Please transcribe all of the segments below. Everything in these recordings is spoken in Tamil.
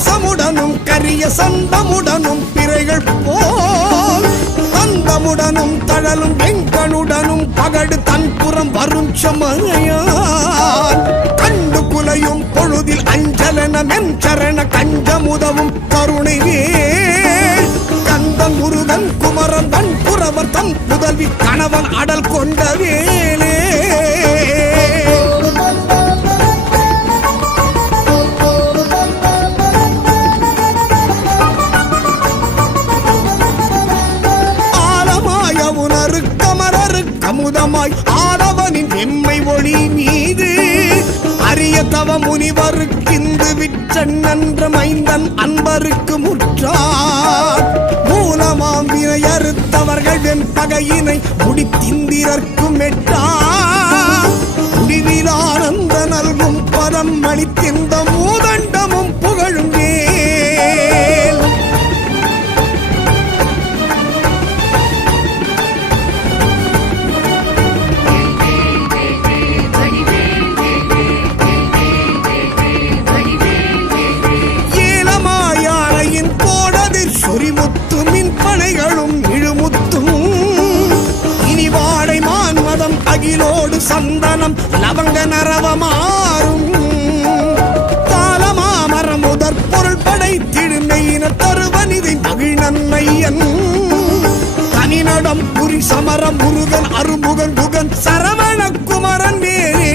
பாசமுடனும் கரிய சந்தமுடனும் பிறைகள் போல் தந்தமுடனும் தழலும் வெங்கனுடனும் பகடு தன்புறம் வரும் சமயான் கண்டு குலையும் பொழுதில் அஞ்சலன மென்சரண கஞ்சமுதவும் கருணையே கந்தன் முருகன் குமரன் தன் புறவர் தன் புதல்வி கணவன் அடல் கொண்ட வேலே அமுதமாய் ஆடவனின் எம்மை ஒளி மீது அரிய தவ முனிவருக்கிந்து விற்றன்ற மைந்தன் அன்பருக்கு முற்றார் மூலமாம் வினை அறுத்தவர்கள் வெண்பகையினை முடித்திந்திரர்க்கும் எட்டா முடிவில் ஆனந்த நல்கும் பதம் அளித்திந்த மூதண்டமும் புகழும் அகிலோடு சந்தனம் லவங்க நரவமாறும் காலமாமர முதற் பொருள் படைத்திடுமையின தருவனிதை மகிழ்நன்மையன் தனிநடம் புரி சமர முருகன் அருமுகன் குகன் சரவண குமரன் வேறே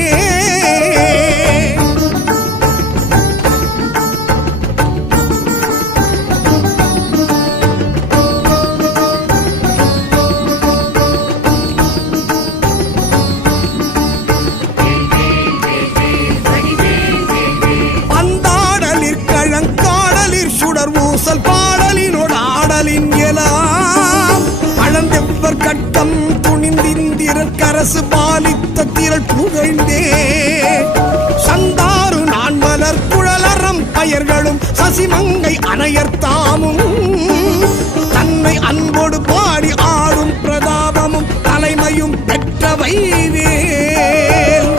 பாடலினோடு ஆடலின் எலாம் பழந்தெப்பர் கட்டம் துணிந்திந்திரர் கரசு பாலித்த திரள் புகழ்ந்தே சந்தாறு நான் மலர் குழலறம் பயர்களும் சசிமங்கை அணையர்த்தாமும் தன்னை அன்போடு பாடி ஆடும் பிரதாபமும் தலைமையும் பெற்றவை வேல்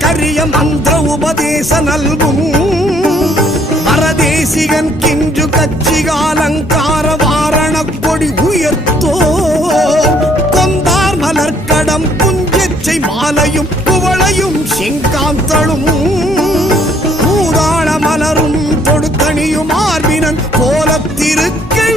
கரிய மந்திர உபதேச நல்கும் மரதேசிகன் கிஞ்சு கச்சிகாலங்கார வாரண கொடி உயர்த்தோ கொந்தார் மலர்கடம் புஞ்செச்சை மாலையும் குவளையும் செங்காந்தளும் பூதாள மலரும் தொடுத்தணியும் ஆர்வினன் கோலத்திருக்கை